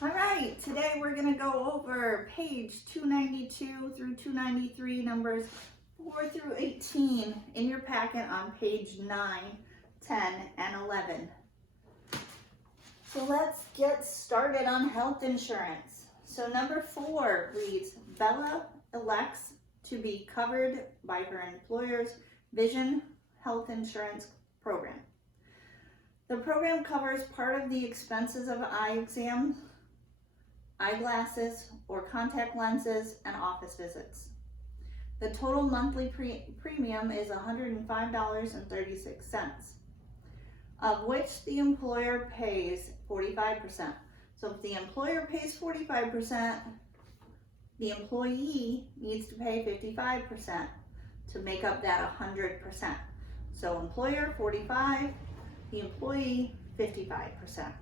All right, today we're going to go over page 292 through 293, numbers 4 through 18 in your packet on page 9, 10, and 11. So let's get started on health insurance. So number 4 reads, Bella elects to be covered by her employer's vision health insurance program. The program covers part of the expenses of eye exams, eyeglasses or contact lenses, and office visits. The total monthly premium is $105.36, of which the employer pays 45%. So if the employer pays 45%, the employee needs to pay 55% to make up that 100%. So employer 45, the employee 55%.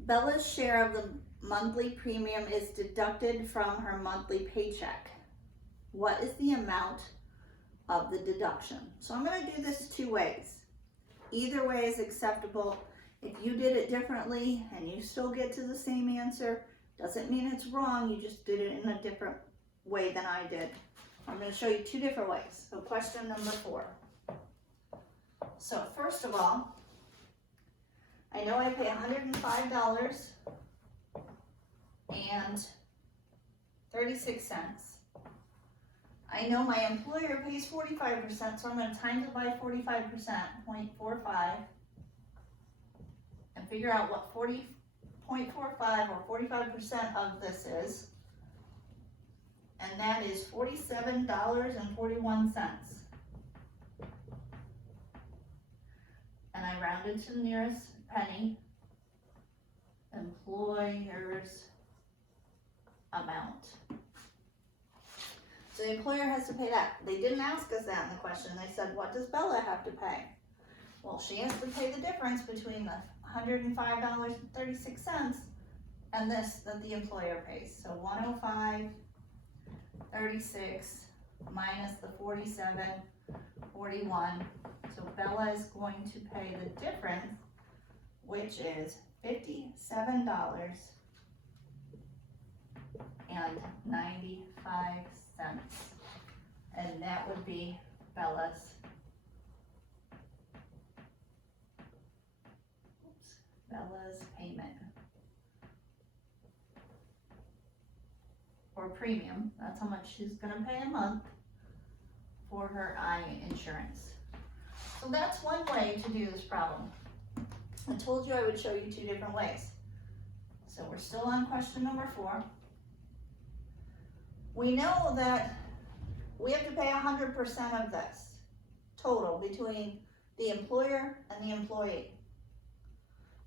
Bella's share of the monthly premium is deducted from her monthly paycheck. What is the amount of the deduction? So I'm going to do this 2 ways. Either way is acceptable. If you did it differently and you still get to the same answer, doesn't mean it's wrong, you just did it in a different way than I did. I'm going to show you 2 different ways. So question number 4. So first of all, I know I pay $105.36. I know my employer pays 45%, so I'm going to times it by 45%, 0.45, and figure out what 0.45 or 45% of this is. And that is $47.41. And I rounded to the nearest penny. Employer's amount. So the employer has to pay that. They didn't ask us that in the question. They said, what does Bella have to pay? Well, she has to pay the difference between the $105.36 and this that the employer pays. So 105.36 minus the 47.41. So Bella is going to pay the difference, which is $57.95. And that would be Bella's payment. Or premium. That's how much she's going to pay a month for her eye insurance. So that's one way to do this problem. I told you I would show you 2 different ways. So we're still on question number 4. We know that we have to pay 100% of this total between the employer and the employee.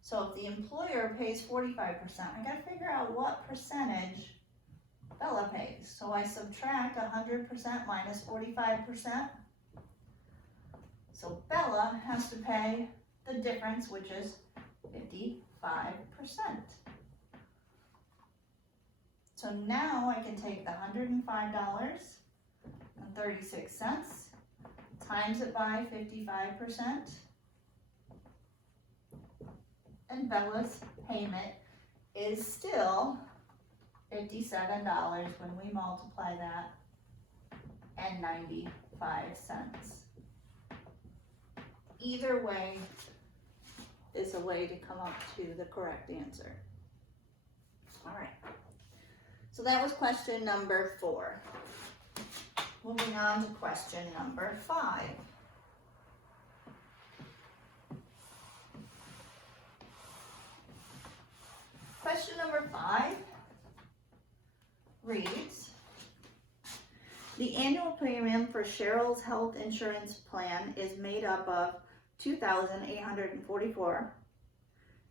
So if the employer pays 45%, I got to figure out what percentage Bella pays. So I subtract 100% minus 45%. So Bella has to pay the difference, which is 55%. So now I can take the $105.36 times it by 55%, and Bella's payment is still $57 when we multiply that and 95 cents. Either way is a way to come up to the correct answer. All right. So that was question number 4. Moving on to question number 5. Question number 5 reads, the annual premium for Cheryl's health insurance plan is made up of $2,844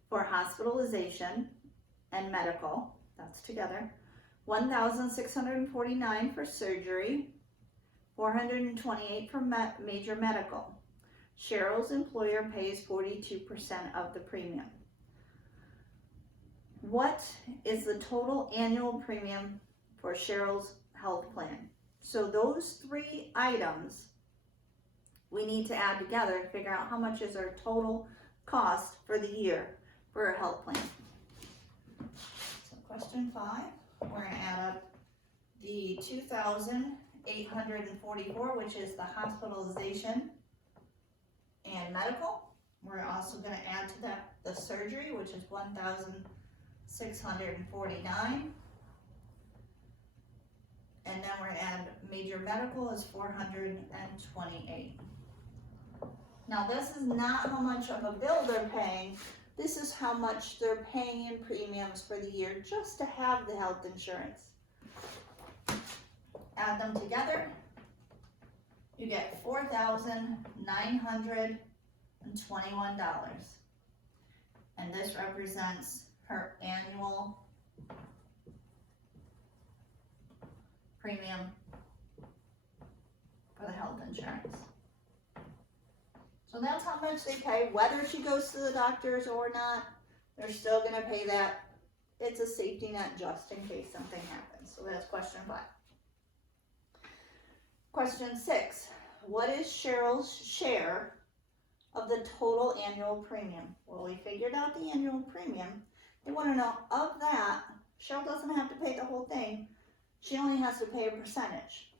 for hospitalization and medical, that's together, $1,649 for surgery, $428 for major medical. Cheryl's employer pays 42% of the premium. What is the total annual premium for Cheryl's health plan? So those 3 items we need to add together to figure out how much is our total cost for the year for our health plan. Question 5, we're gonna add up the 2,844, which is the hospitalization and medical. We're also gonna add to that the surgery, which is 1,649. And then we're gonna add major medical is 428. Now this is not how much of a bill they're paying. This is how much they're paying in premiums for the year just to have the health insurance. Add them together, you get $4,921. And this represents her annual premium for the health insurance. So that's how much they pay, whether she goes to the doctors or not, they're still gonna pay that. It's a safety net just in case something happens. So that's question 5. Question 6, what is Cheryl's share of the total annual premium? Well, we figured out the annual premium. They wanna know of that, Cheryl doesn't have to pay the whole thing. She only has to pay a percentage.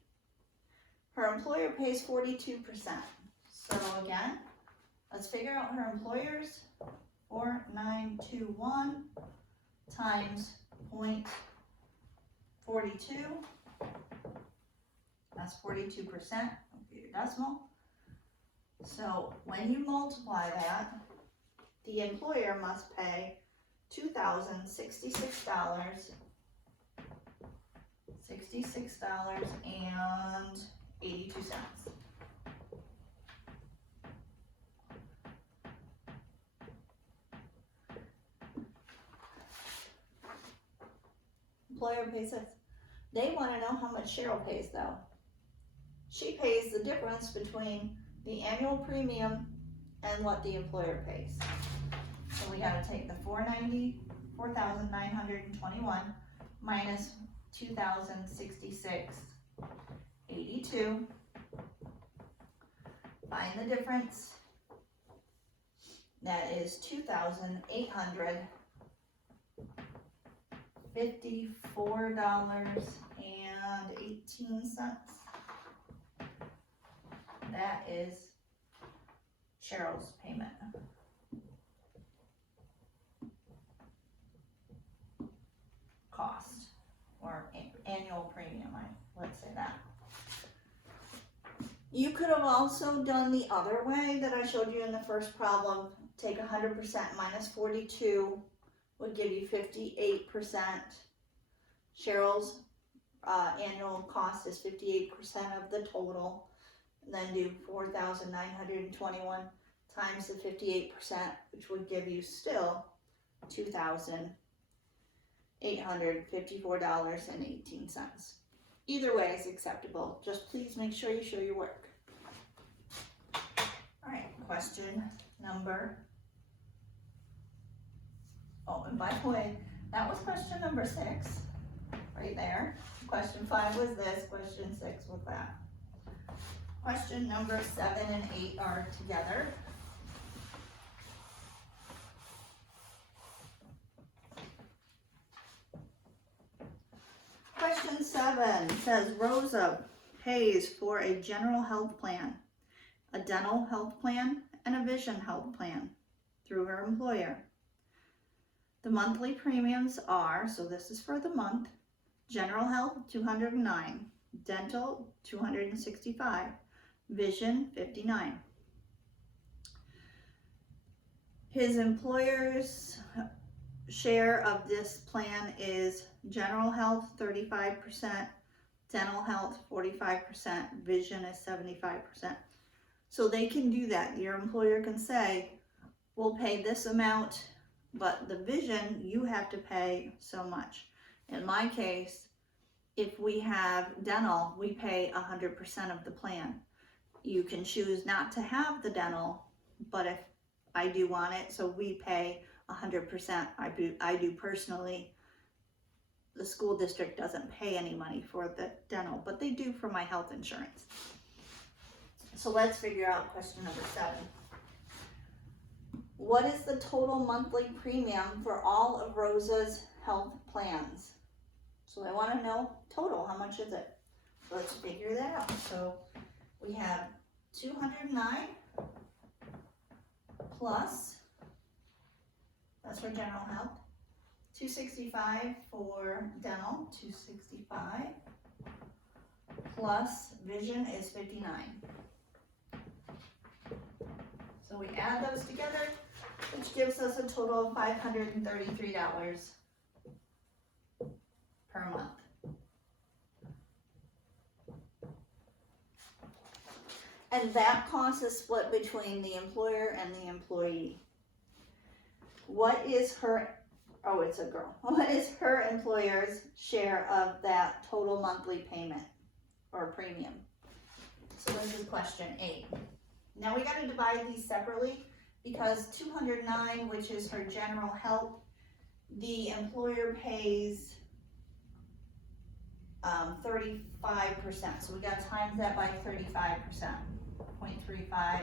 Her employer pays 42%. So again, let's figure out her employer's 4,921 times 0.42. That's 42%, your decimal. So when you multiply that, the employer must pay $2,066, $66.82. Employer pays this. They want to know how much Cheryl pays though. She pays the difference between the annual premium and what the employer pays. So we got to take the 4,921 minus 2,066.82. Find the difference. That is $2,854.18. That is Cheryl's payment. Cost, or annual premium, let's say that. You could have also done the other way that I showed you in the first problem. Take 100% minus 42 would give you 58%. Cheryl's annual cost is 58% of the total. And then do 4,921 times the 58%, which would give you still $2,854.18. Either way is acceptable. Just please make sure you show your work. All right, question number. Oh, and by the way, that was question number 6, right there. Question 5 was this, question 6 was that. Question number 7 and 8 are together. Question 7 says Rosa pays for a general health plan, a dental health plan, and a vision health plan through her employer. The monthly premiums are, so this is for the month, general health $209, dental $265, vision $59. His employer's share of this plan is general health 35%, dental health 45%, vision is 75%. So they can do that. Your employer can say, we'll pay this amount, but the vision, you have to pay so much. In my case, if we have dental, we pay 100% of the plan. You can choose not to have the dental, but if I do want it, so we pay 100%. I do personally. The school district doesn't pay any money for the dental, but they do for my health insurance. So let's figure out question number 7. What is the total monthly premium for all of Rosa's health plans. So I want to know total, how much is it? So let's figure that out. So we have 209 plus, that's for general health, 265 for dental, 265 plus vision is 59. So we add those together, which gives us a total of $533 per month. And that cost is split between the employer and the employee. What is her, oh, it's a girl. What is her employer's share of that total monthly payment or premium? So this is question 8. Now we got to divide these separately because 209, which is her general health, the employer pays 35%. So we got to times that by 35%, 0.35.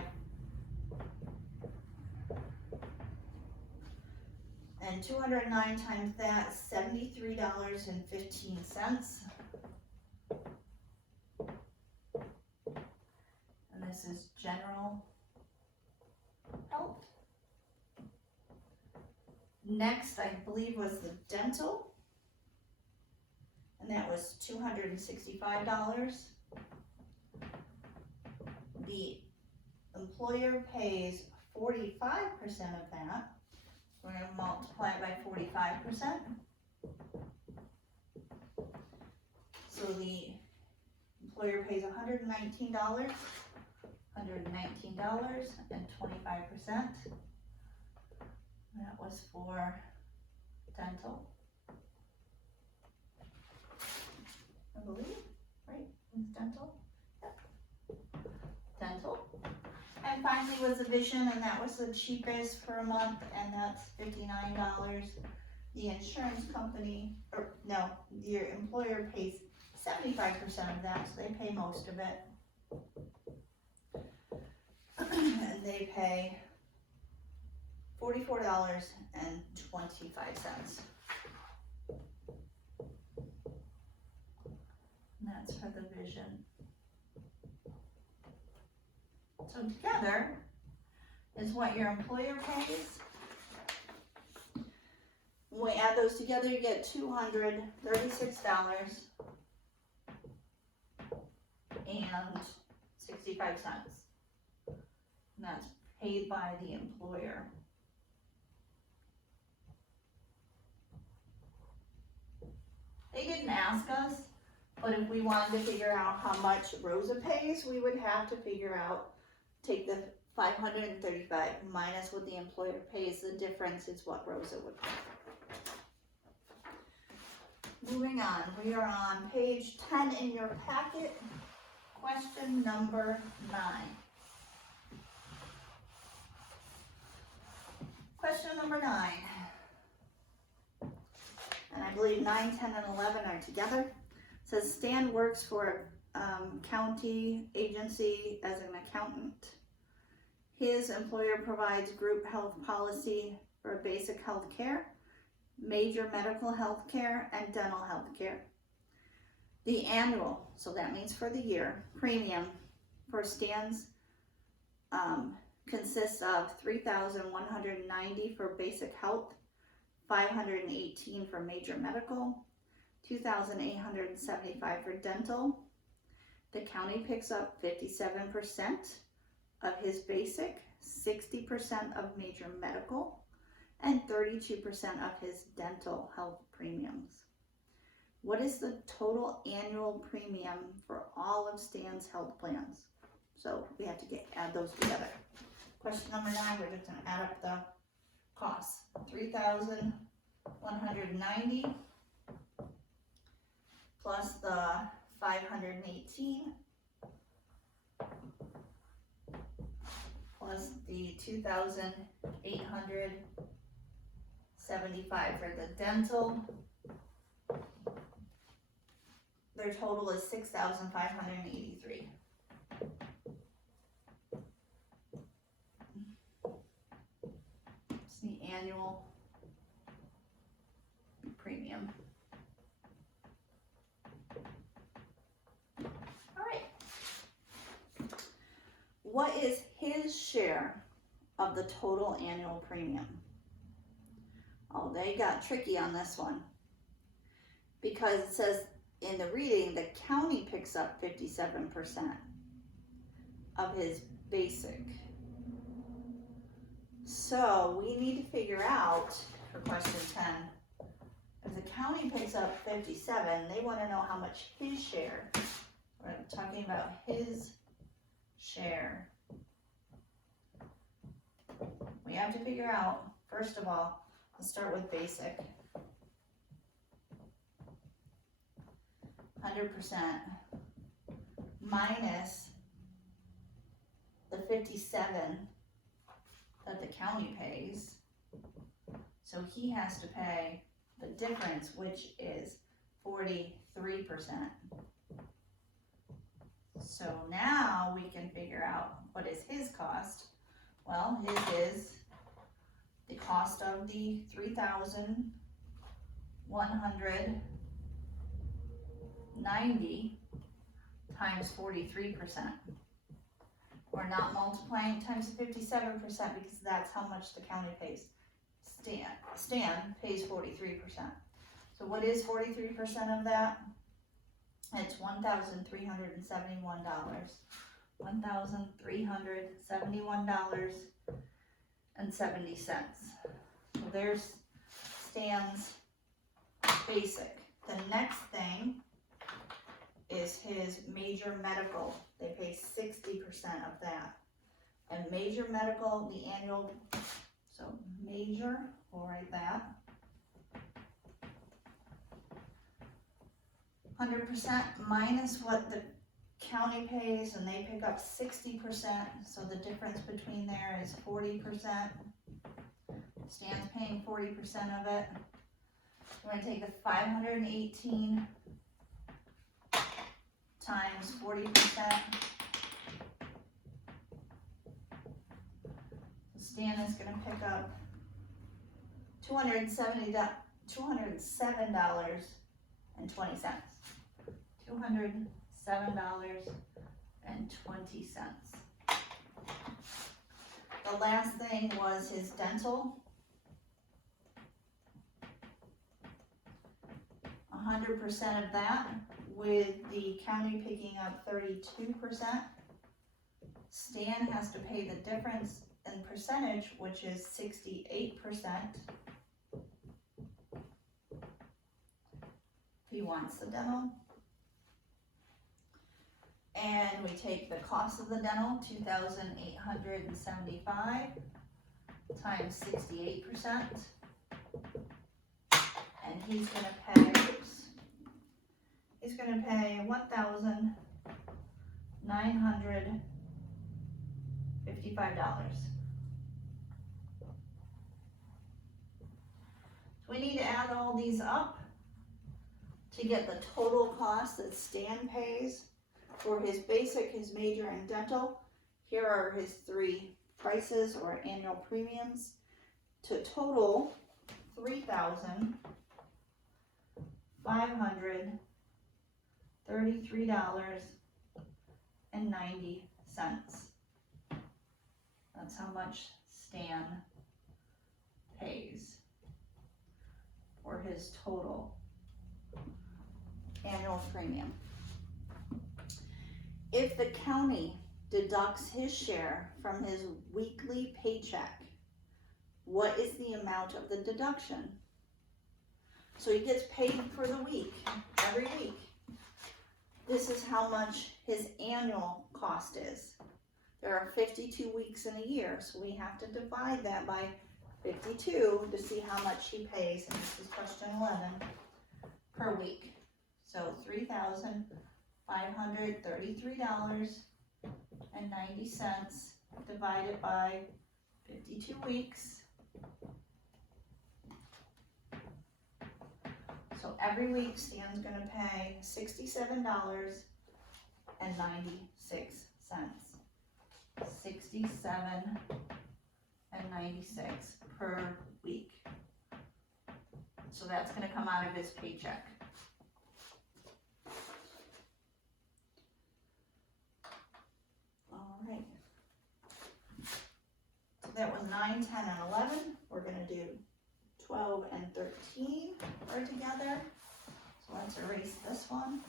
And 209 times that, $73.15. And this is general health. Next, I believe, was the dental. And that was $265. The employer pays 45% of that. We're going to multiply it by 45%. So the employer pays $119, and 25%. That was for dental, I believe, right? It's dental. Yep. Dental. And finally was the vision, and that was the cheapest per month, and that's $59. The insurance company, or no, your employer pays 75% of that, so they pay most of it. And they pay $44.25. And that's for the vision. So together is what your employer pays. When we add those together, you get $236.65. And that's paid by the employer. They didn't ask us, but if we wanted to figure out how much Rosa pays, we would have to figure out, take the 535 minus what the employer pays. The difference is what Rosa would pay. Moving on, we are on page 10 in your packet, question number 9. Question number 9, and I believe 9, 10, and 11 are together. It says Stan works for a county agency as an accountant. His employer provides group health policy for basic health care, major medical health care, and dental health care. The annual, so that means for the year, premium for Stan's consists of $3,190 for basic health, $518 for major medical, $2,875 for dental. The county picks up 57% of his basic, 60% of major medical, and 32% of his dental health premiums. What is the total annual premium for all of Stan's health plans? So we have to add those together. Question number 9, we're just going to add up the costs. $3,190 plus the $518 plus the $2,875 for the dental. Their total is $6,583. It's the annual premium. what is his share of the total annual premium? Oh, they got tricky on this one, because it says in the reading the county picks up 57% of his basic. So we need to figure out, for question 10, if the county picks up 57, they want to know how much his share. We're talking about his share. We have to figure out, first of all, let's start with basic. 100% minus the 57 that the county pays. So he has to pay the difference, which is 43%. So now we can figure out what is his cost. Well, his is the cost of the 3,190 times 43%. We're not multiplying times 57% because that's how much the county pays. Stan pays 43%. So what is 43% of that? It's $1,371. $1,371.70. So there's Stan's basic. The next thing is his major medical. They pay 60% of that. And major medical, the annual, so major, we'll write that. 100% minus what the county pays, and they pick up 60%, so the difference between there is 40%. Stan's paying 40% of it. We're going to take the 518 times 40%. So Stan is going to pick up $207.20. $207.20. The last thing was his dental. 100% of that, with the county picking up 32%. Stan has to pay the difference in percentage, which is 68%. He wants the dental. And we take the cost of the dental, $2,875 times 68%. And he's gonna pay, he's gonna pay $1,955. So we need to add all these up to get the total cost that Stan pays for his basic, his major, and dental. Here are his three prices or annual premiums to total $3,533.90. That's how much Stan pays for his total annual premium. If the county deducts his share from his weekly paycheck, what is the amount of the deduction? So he gets paid for the week, every week. This is how much his annual cost is. There are 52 weeks in a year, so we have to divide that by 52 to see how much he pays, and this is question 11, per week. So $3,533.90 divided by 52 weeks. So every week Stan's going to pay $67.96. $67.96 per week. So that's going to come out of his paycheck. All right. 9, 10, and 11. We're going to do 12 and 13 are together. So let's erase this one.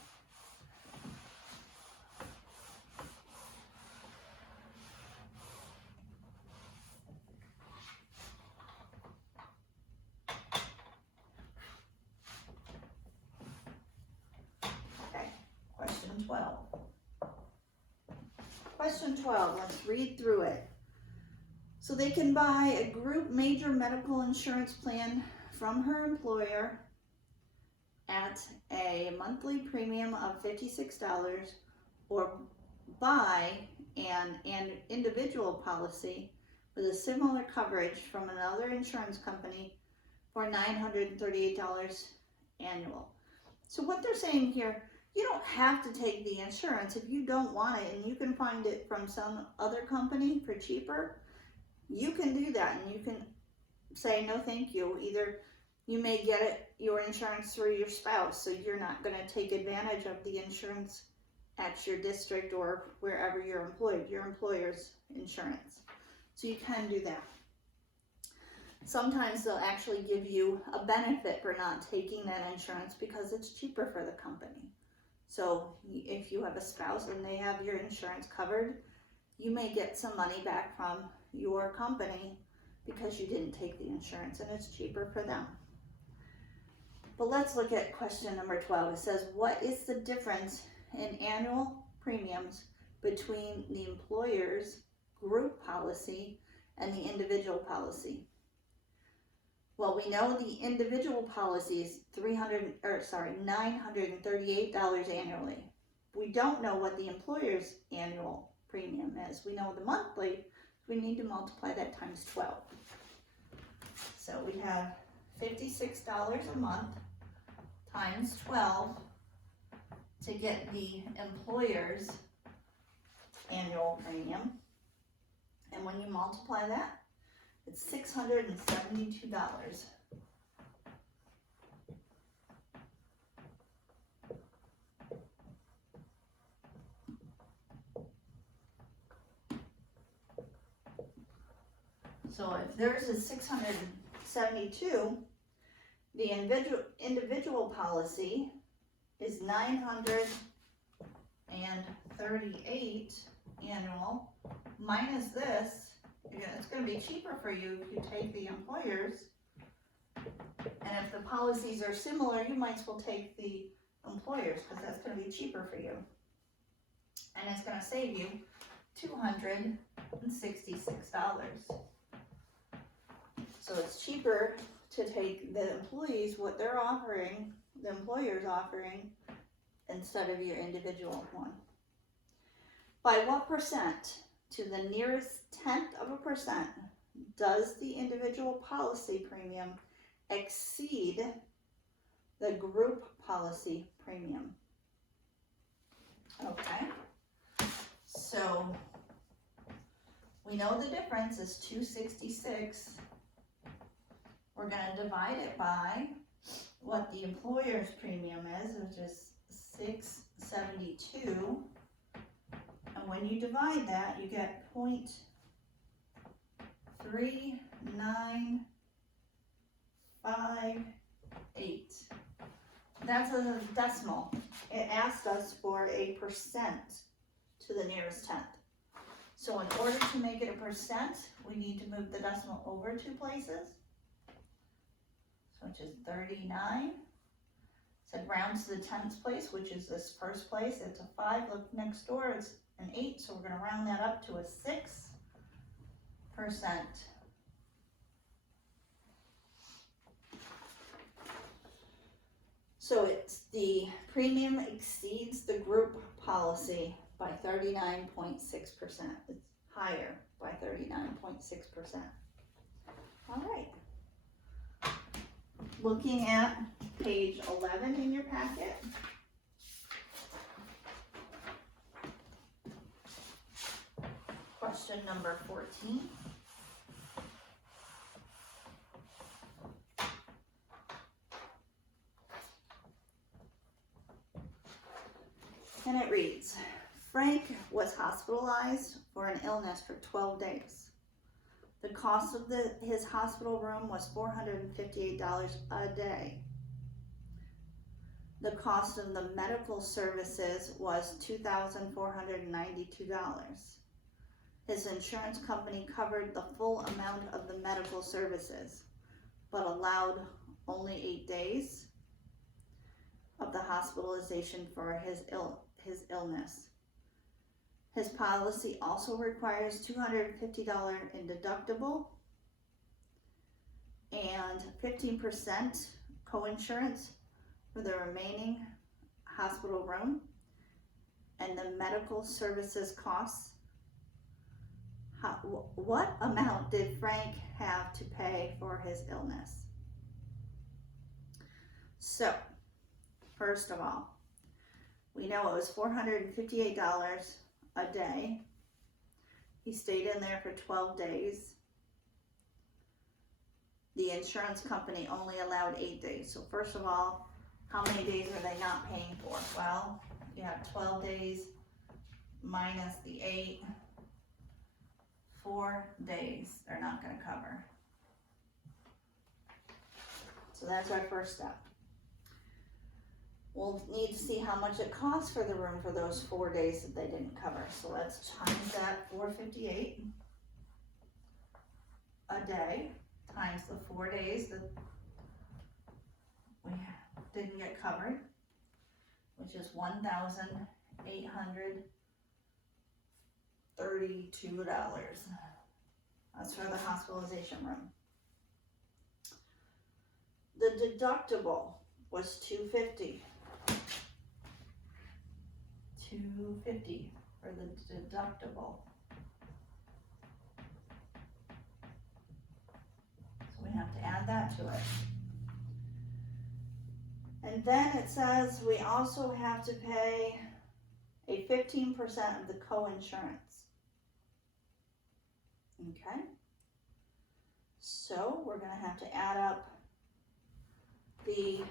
Okay, question 12. Question 12, let's read through it. So they can buy a group major medical insurance plan from her employer at a monthly premium of $56 or buy an individual policy with a similar coverage from another insurance company for $938 annual. So what they're saying here, you don't have to take the insurance if you don't want it and you can find it from some other company for cheaper. You can do that and you can say no thank you. Either you may get your insurance through your spouse, so you're not going to take advantage of the insurance at your district or wherever you're employed, your employer's insurance. So you can do that. Sometimes they'll actually give you a benefit for not taking that insurance because it's cheaper for the company. So if you have a spouse and they have your insurance covered, you may get some money back from your company because you didn't take the insurance and it's cheaper for them. But let's look at question number 12. It says, what is the difference in annual premiums between the employer's group policy and the individual policy? Well, we know the individual policy is $938 annually. We don't know what the employer's annual premium is. We know the monthly, we need to multiply that times 12. So we have $56 a month times 12 to get the employer's annual premium. And when you multiply that, it's $672. So if theirs is 672, the individual policy is 938 annual minus this. It's going to be cheaper for you if you take the employer's. And if the policies are similar, you might as well take the employer's because that's going to be cheaper for you. And it's going to save you $266. So it's cheaper to take the employees, what they're offering, the employer's offering, instead of your individual one. By what percent, to the nearest tenth of a percent, does the individual policy premium exceed the group policy premium? Okay, so we know the difference is 266. We're going to divide it by what the employer's premium is, which is 672. And when you divide that, you get 0.3958. That's a decimal. It asked us for a percent to the nearest tenth. So in order to make it a percent, we need to move the decimal over 2 places, which is 39. So it rounds to the 10th place, which is this first place. It's a 5. Look next door, it's an 8. So we're going to round that up to a 6%. So it's the premium exceeds the group policy by 39.6%. It's higher by 39.6%. All right. Looking at page 11 in your packet. Question number 14. And it reads, Frank was hospitalized for an illness for 12 days. The cost of his hospital room was $458 a day. The cost of the medical services was $2,492. His insurance company covered the full amount of the medical services, but allowed only 8 days of the hospitalization for his illness. His policy also requires $250 in deductible and 15% co-insurance for the remaining hospital room and the medical services costs. What amount did Frank have to pay for his illness? So, first of all, we know it was $458 a day. He stayed in there for 12 days. The insurance company only allowed 8 days. So first of all, how many days are they not paying for? Well, you have 12 days minus the 8, 4 days they're not going to cover. So that's our first step. We'll need to see how much it costs for the room for those 4 days that they didn't cover. So let's times that $458 a day times the 4 days that we didn't get covered, which is $1,832. That's for the hospitalization room. The deductible was $250. $250 for the deductible. So we have to add that to it. And then it says we also have to pay a 15% of the co-insurance. Okay. So we're going to have to add up the,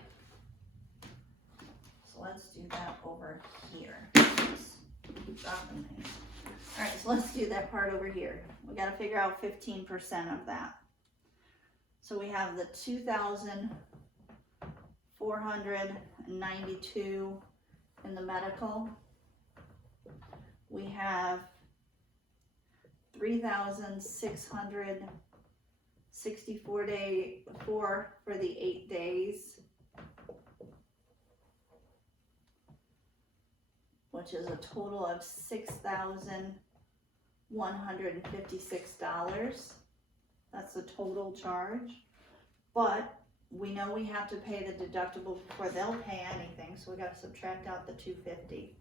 so let's do that over here. Alright, so let's do that part over here. We got to figure out 15% of that. So we have the $2,492 in the medical. We have $3,664 for the 8 days, which is a total of $6,156. That's the total charge. But we know we have to pay the deductible before they'll pay anything, so we got to subtract out the $250.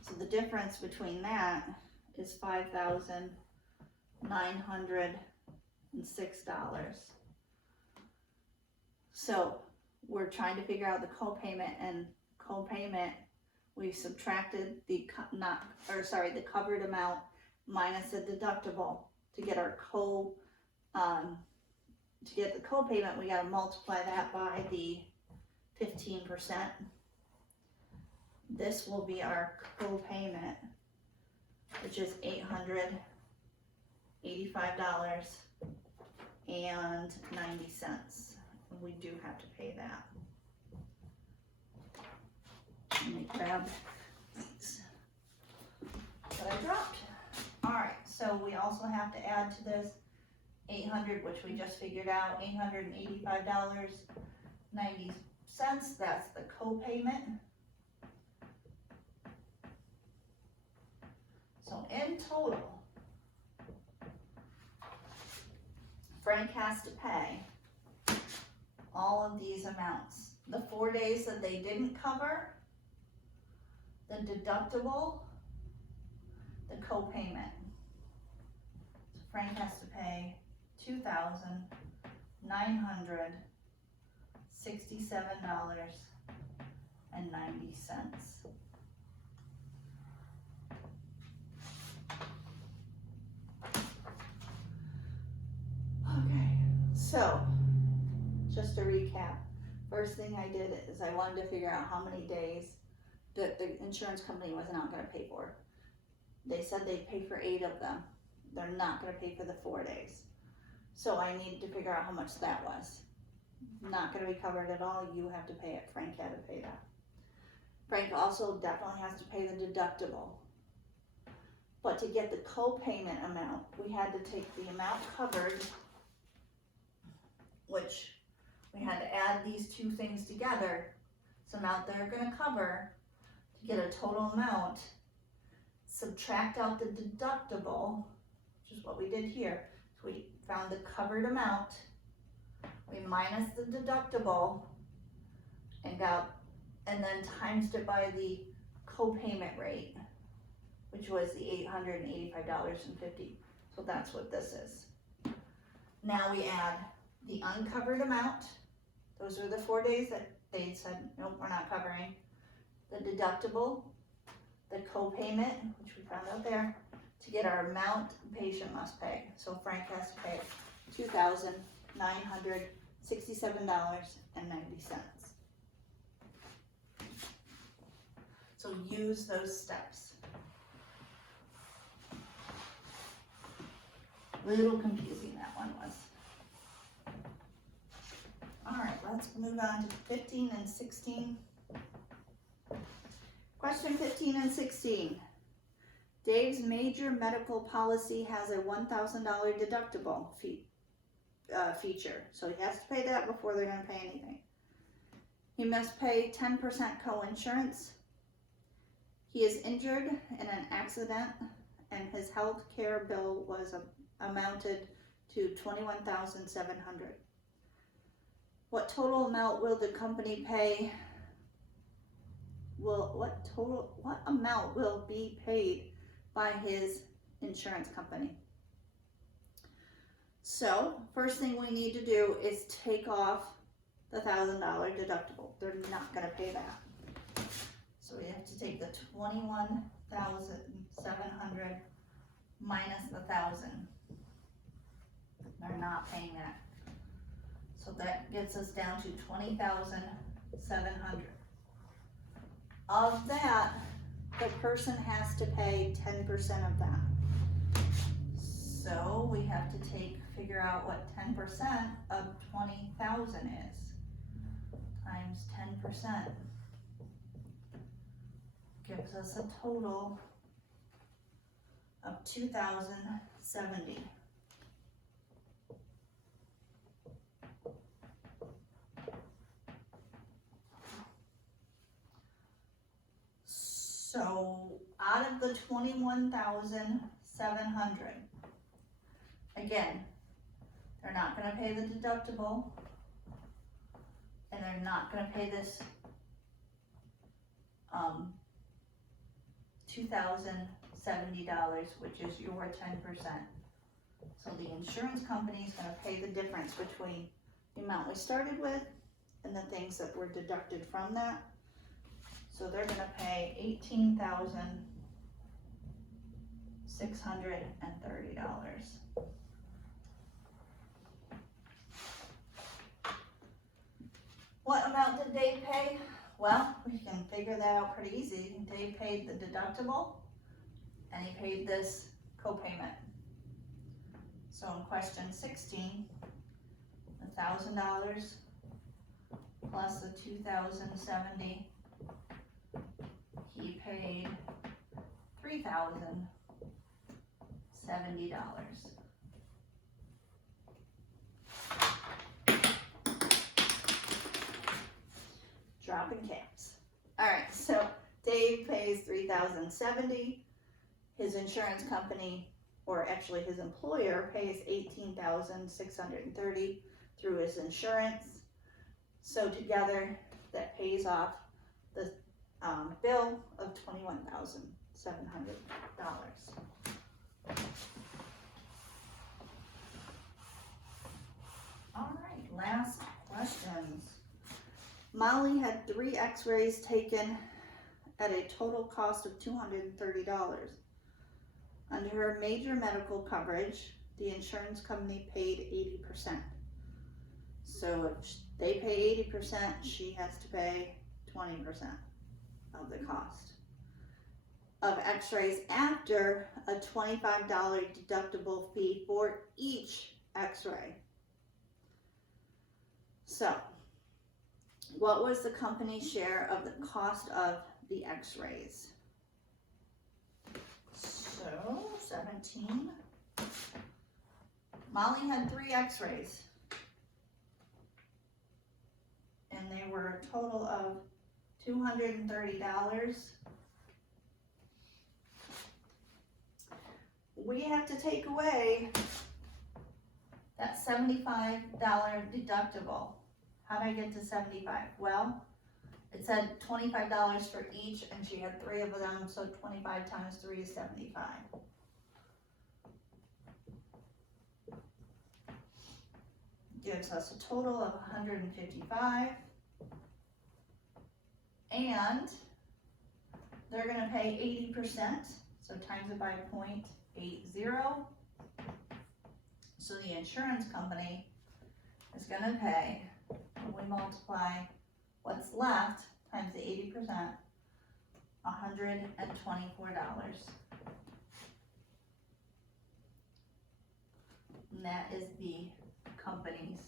So the difference between that is $5,906. So we're trying to figure out the co-payment, and co-payment, we subtracted the covered amount minus the deductible to get our to get the co-payment. We got to multiply that by the 15%. This will be our co-payment, which is $885.90. We do have to pay that. Let me grab these that I dropped. Alright, so we also have to add to this $800, which we just figured out, $885.90. That's the co-payment. So in total, Frank has to pay all of these amounts. The 4 days that they didn't cover, the deductible, the co-payment. So Frank has to pay $2,967.90. Okay, so just to recap, first thing I did is I wanted to figure out how many days that the insurance company was not going to pay for. They said they'd pay for 8 of them. They're not gonna pay for the 4 days. So I needed to figure out how much that was. Not gonna be covered at all, you have to pay it. Frank had to pay that. Frank also definitely has to pay the deductible. But to get the co-payment amount, we had to take the amount covered, which we had to add these two things together. It's the amount they're gonna cover to get a total amount, subtract out the deductible, which is what we did here. So we found the covered amount, we minus the deductible, and then timesed it by the co-payment rate, which was the $885.50. So that's what this is. Now we add the uncovered amount. Those were the 4 days that they said, nope, we're not covering. The deductible, the co-payment, which we found out there, to get our amount the patient must pay. So Frank has to pay $2,967.90. So use those steps. A little confusing that one was. All right, let's move on to 15 and 16. Question 15 and 16. Dave's major medical policy has a $1,000 deductible feature, so he has to pay that before they're going to pay anything. He must pay 10% co-insurance. He is injured in an accident, and his health care bill was amounted to $21,700. What total amount will the company pay? What amount will be paid by his insurance company? So first thing we need to do is take off the $1,000 deductible. They're not going to pay that. So we have to take the $21,700 minus the 1,000. They're not paying that. So that gets us down to $20,700. Of that, the person has to pay 10% of that. So we have to figure out what 10% of 20,000 is. Times 10% gives us a total of 2,070. So out of the 21,700, again, they're not going to pay the deductible, and they're not going to pay this $2,070, which is your 10%. So the insurance company is going to pay the difference between the amount we started with and the things that were deducted from that. So they're going to pay $18,630. What amount did Dave pay? Well, we can figure that out pretty easy. Dave paid the deductible, and he paid this co-payment. So in question 16, $1,000 plus the 2,070, he paid $3,070. Dropping caps. All right, so Dave pays $3,070. His insurance company, or actually his employer, pays $18,630 through his insurance. So together, that pays off the bill of $21,700. All right, last questions. Molly had 3 x-rays taken at a total cost of $230. Under her major medical coverage, the insurance company paid 80%. So if they pay 80%, she has to pay 20% of the cost. of x-rays after a $25 deductible fee for each x-ray. So, what was the company's share of the cost of the x-rays? So, 17. Molly had 3 x-rays. And they were a total of $230. We have to take away that $75 deductible. How did I get to 75? Well, it said $25 for each, and she had 3 of them, so 25 times 3 is 75. Gives us a total of 155. And they're going to pay 80%, so times it by 0.80. So the insurance company is going to pay, when we multiply what's left times the 80%, $124. And that is the company's.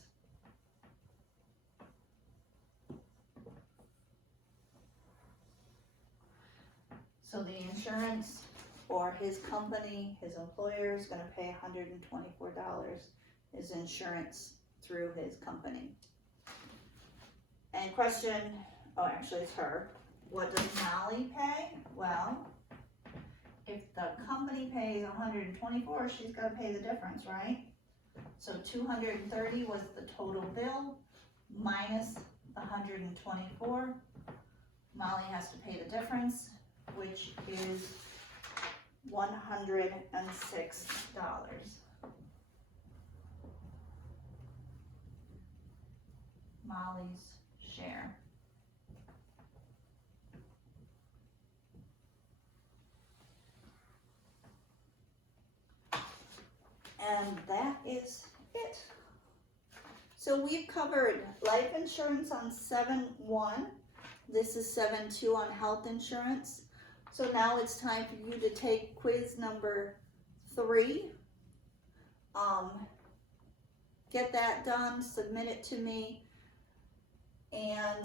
So the insurance for his company, his employer is going to pay $124. His insurance through his company. And question, oh actually it's her, what does Molly pay? Well, if the company pays $124, she's got to pay the difference, right? So $230 was the total bill minus the $124. Molly has to pay the difference, which is $106. Molly's share. And that is it. So we've covered life insurance on 7-1. This is 7-2 on health insurance. So now it's time for you to take quiz number 3. Get that done, submit it to me. And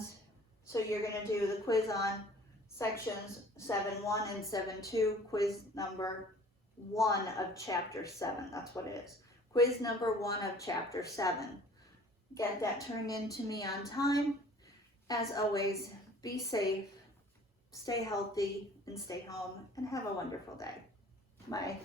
so you're going to do the quiz on sections 7-1 and 7-2, quiz number 1 of chapter 7. That's what it is. Quiz number 1 of chapter 7. Get that turned in to me on time. As always, be safe, stay healthy, and stay home, and have a wonderful day. Bye.